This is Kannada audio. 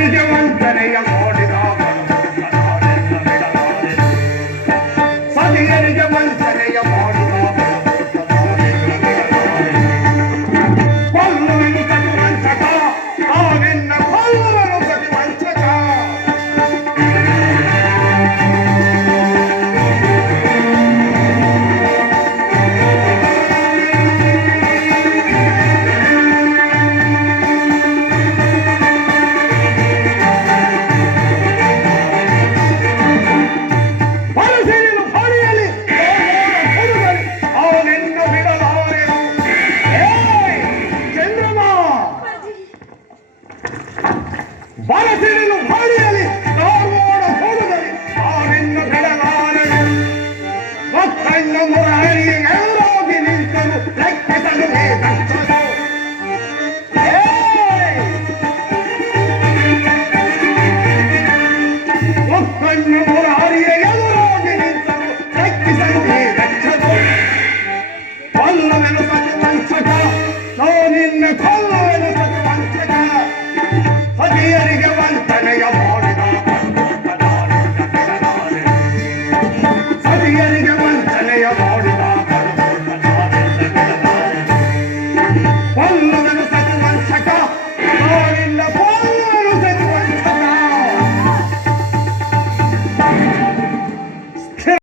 ಸತಿಯರಿಗೆ ವಂಚನೆಯ ಮಾಡಿದ ಸತಿಯರಿಗೆ ವಂಚನೆಯ ಮಾಡಿದ ಕೊಲ್ಲುವೆನು ಸತಿ ವಂಚಕ ನಾನೆನ್ನ ಕೊಲ್ಲುವೆನು ಸತಿ ವಂಚಕ ಬರಸಿಡಿಲು ಭಾಳಿಯಲಿ ಕಾರೋಡ ಹೋಡುಗಲಿ ಆನೆನ್ನ ಬಿಡಲಾರನು ಮಕ್ಕಣ್ಣ ಮುರಹರಿಯೆಲ್ಲೋಗಿ ನಿಂತನು ಲೆಕ್ಕಿಸಲು